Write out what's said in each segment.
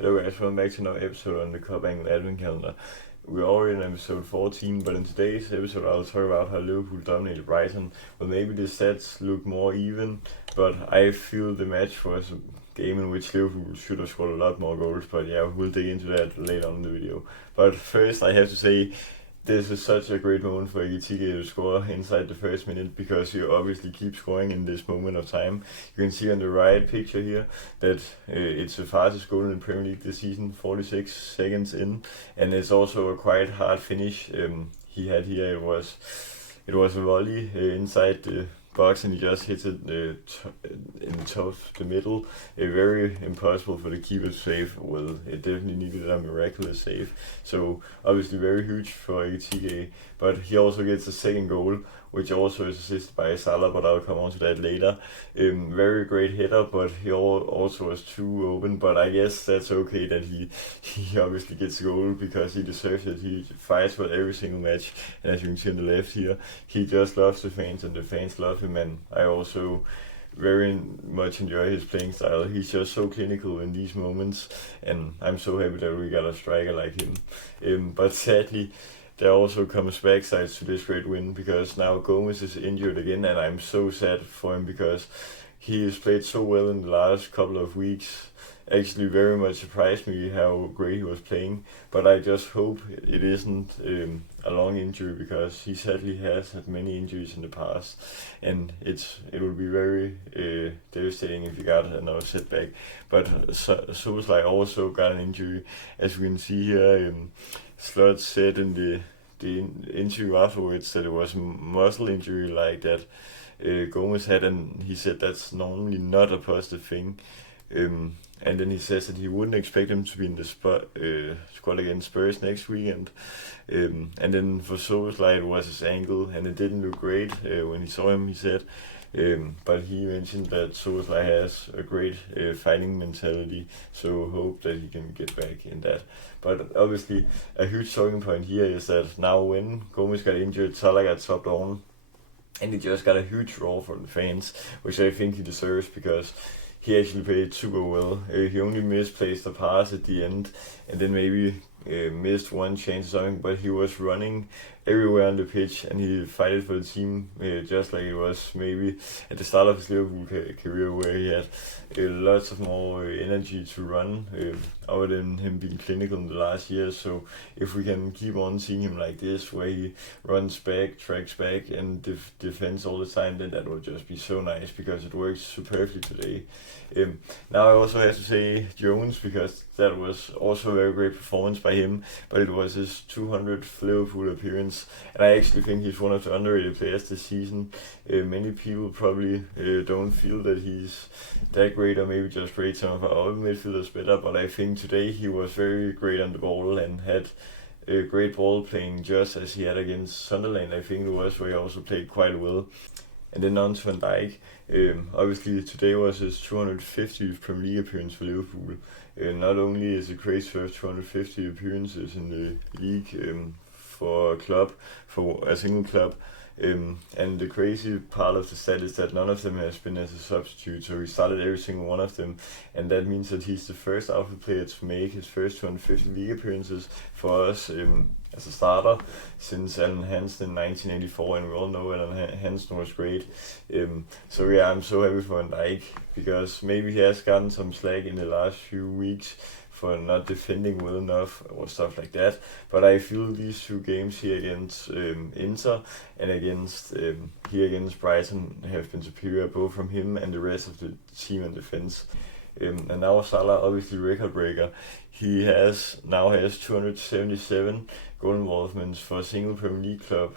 Hello guys, welcome back to another episode on the Cup Angle Advent Calendar. We're already in episode 14, but in today's episode I'll talk about how Liverpool dominated Brighton. Well, maybe the stats look more even, but I feel the match was a game in which Liverpool should have scored a lot more goals, but yeah, we'll dig into that later on in the video. But first I have to say, this is such a great moment for Ekitike to score inside the first minute, because you obviously keep scoring in this moment of time. You can see on the right picture here that it's the fastest goal in the Premier League this season, 46 seconds in, and it's also a quite hard finish he had here. It was a volley inside the box, and he just hits it in the top of the middle. Very impossible for the keeper to save. Well, it definitely needed a miraculous save. So obviously very huge for Ekitike, but he also gets a second goal, which also is assisted by Salah, but I'll come on to that later. Very great header, but he also was too open, but I guess that's okay that he obviously gets a goal because he deserves it. He fights for every single match, and as you can see on the left here, he just loves the fans and the fans love him, and I also very much enjoy his playing style. He's just so clinical in these moments, and I'm so happy that we got a striker like him. But sadly, there also comes backsides to this great win, because now Gomez is injured again, and I'm so sad for him because he has played so well in the last couple of weeks. Actually very much surprised me how great he was playing, but I just hope it isn't a long injury, because he sadly has had many injuries in the past, and it will be very devastating if he got another setback. But Soboslai also got an injury, as we can see here. Slot said in the interview afterwards that it was a muscle injury like that Gomez had, and he said that's normally not a positive thing. And then he says that he wouldn't expect him to be in the squad against Spurs next weekend. And then for Soboslai it was his ankle, and it didn't look great when he saw him, he said. But he mentioned that Soboslai has a great fighting mentality, so hope that he can get back in that. But obviously a huge talking point here is that now when Gomez got injured, Salah got subbed on, and he just got a huge roar from the fans, which I think he deserves, because he actually played super well. He only misplaced a pass at the end, and then maybe missed one chance or something, but he was running everywhere on the pitch, and he fighted for the team just like it was maybe at the start of his Liverpool career, where he had lots of more energy to run, other than him being clinical in the last years. So if we can keep on seeing him like this, where he runs back, tracks back, and defends all the time, then that would just be so nice, because it works superbly today. Now I also have to say Jones, because that was also a very great performance by him, but it was his 200th Liverpool appearance, and I actually think he's one of the underrated players this season. Many people probably don't feel that he's that great, or maybe just rate some of our other midfielders better, but I think today he was very great on the ball and had a great ball playing, just as he had against Sunderland, I think it was, where he also played quite well. And then on to Van Dijk. Obviously today was his 250th Premier League appearance for Liverpool. Not only is it crazy first 250 appearances in the league for a club, for a single club, and the crazy part of the stat is that none of them has been as a substitute, so he started every single one of them, and that means that he's the first outfield player to make his first 250 league appearances for us as a starter since Alan Hansen in 1984, and we all know Alan Hansen was great. So yeah, I'm so happy for Van Dijk, because maybe he has gotten some slack in the last few weeks for not defending well enough or stuff like that, but I feel these two games here against Inter and against Brighton have been superior, both from him and the rest of the team and defense. And now Salah, obviously record breaker. He now has 277 goal involvements for a single Premier League club,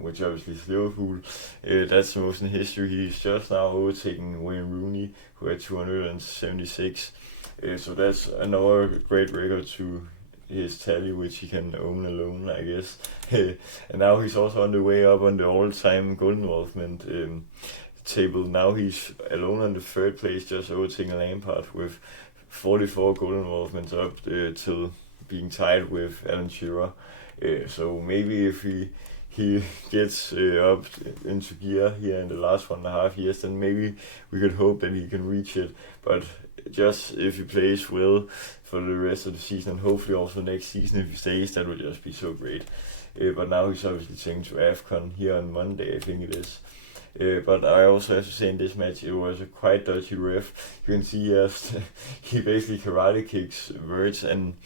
which obviously is Liverpool. That's the most in history. He's just now overtaking Wayne Rooney, who had 276. So that's another great record to his tally, which he can own alone, I guess. And now he's also on the way up on the all-time goal involvement table. Now he's alone on the third place, just overtaking Lampard with 44 goal involvements, up till being tied with Alan Shearer. So maybe if he gets up into gear here in the last 1.5 years, then maybe we could hope that he can reach it. But just if he plays well for the rest of the season, and hopefully also next season if he stays, that would just be so great. But now he's obviously taking to AFCON here on Monday, I think it is. But I also have to say in this match it was a quite dodgy ref. You can see he basically karate kicks Wirtz, and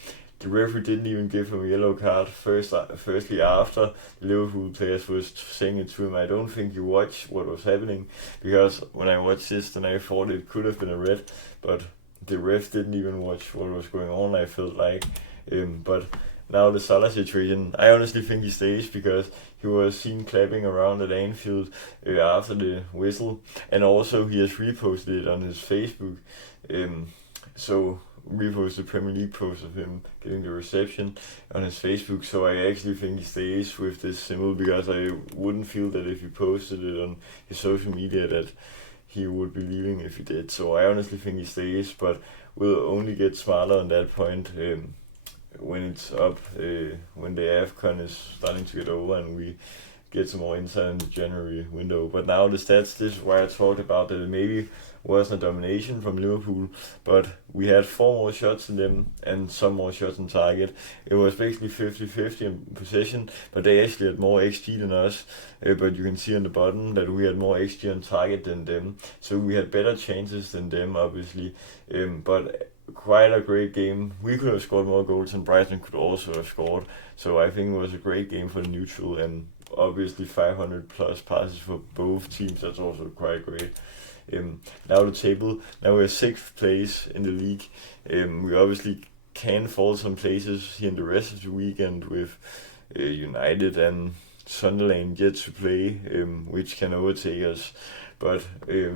the referee didn't even give him a yellow card. Firstly, after the Liverpool players was saying it to him, I don't think he watched what was happening, because when I watched this, then I thought it could have been a red, but the ref didn't even watch what was going on. I felt like, but now the Salah situation, I honestly think he stays because he was seen clapping around at Anfield after the whistle, and also he has reposted it on his Facebook. So repost the Premier League post of him getting the reception on his Facebook. So I actually think he stays with this symbol, because I wouldn't feel that if he posted it on his social media that he would be leaving if he did. So I honestly think he stays, but will only get smarter on that point when it's up, when the AFCON is starting to get over and we get some more insight in the January window. But now the stats, this is why I talked about that it maybe wasn't a domination from Liverpool, but we had 4 more shots than them and some more shots on target. It was basically 50-50 in possession, but they actually had more XG than us. But you can see on the bottom that we had more XG on target than them, so we had better chances than them, obviously. But quite a great game. We could have scored more goals, and Brighton could also have scored. So I think it was a great game for the neutral, and obviously 500 plus passes for both teams. That's also quite great. Now the table. Now we're 6th place in the league. We obviously can fall some places here in the rest of the weekend with United and Sunderland yet to play, which can overtake us. But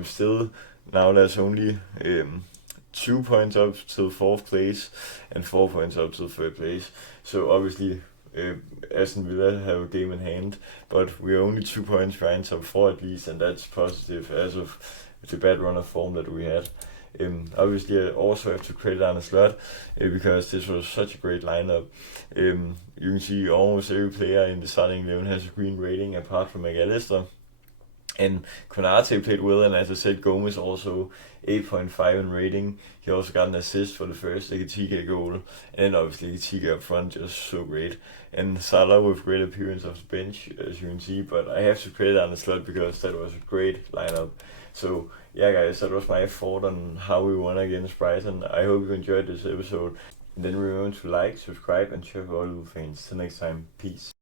still, now there's only 2 points up till 4th place and 4 points up till 3rd place. So obviously Aston Villa have a game in hand, but we're only 2 points behind top 4 at least, and that's positive as of the bad run of form that we had. Obviously, I also have to credit Arne Slot because this was such a great lineup. You can see almost every player in the starting 11 has a green rating apart from McAllister. And Konate played well, and as I said, Gomez also 8.5 in rating. He also got an assist for the first Ekitike goal, and then obviously Ekitike up front just so great. And Salah with great appearance off the bench, as you can see. But I have to credit on the slot because that was a great lineup. So yeah, guys, that was my thought on how we won against Brighton. I hope you enjoyed this episode. And then remember to like, subscribe, and share with all Liverpool fans. Till next time, peace.